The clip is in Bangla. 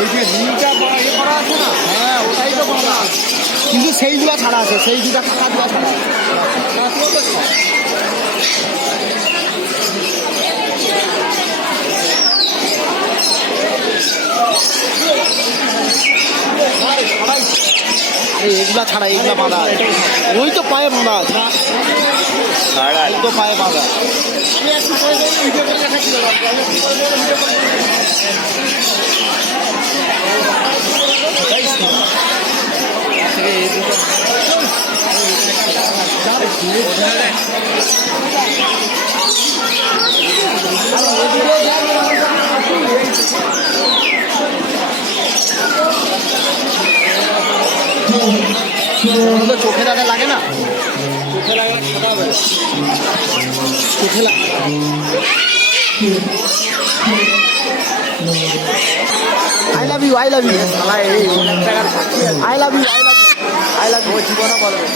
ওই যে নীলটা করা আছে না, হ্যাঁ ওটাই তো বাঁধা, কিন্তু সেইগুলো ছাড়া আছে, সেই দুটা ফাঁকা দুটা ছাড়া আছে। আরে এগুলা ছাড়া, এগুলা বাঁধা, ওই তো পায়ে বাঁধা আছে, ওই তো পায়ে বাঁধা। আমি একটু পরে ভিডিও করে দেখাচ্ছি। চোখে দাদা লাগে না, চোখে লাগলে সাদা হবে, চোখে লাগে। I love you, I love you, I love you, I love you, I love you, জীবনে বলবে।